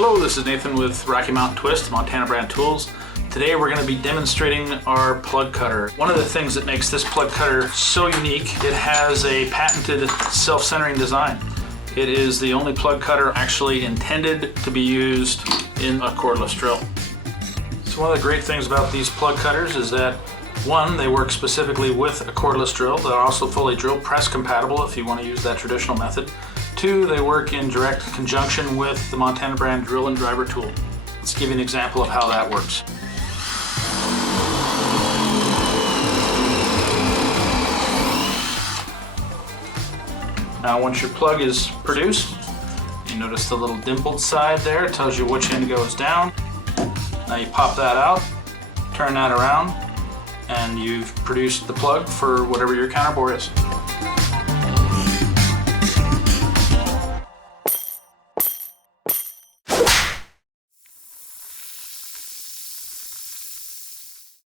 Hello, this is Nathan with Rocky Mountain Twist, Montana brand tools. Today we're going to be demonstrating our plug cutter. One of the things that makes this plug cutter so unique, it has a patented self-centering design. It is the only plug cutter actually intended to be used in a cordless drill. So one of the great things about these plug cutters is that one, they work specifically with a cordless drill. They're also fully drill press compatible if you want to use that traditional method. Two, they work in direct conjunction with the Montana brand drill and driver tool. Let's give you an example of how that works. Now once your plug is produced, you notice the little dimpled side there. It tells you which end goes down. Now you pop that out, turn that around, and you've produced the plug for whatever your counterbore is.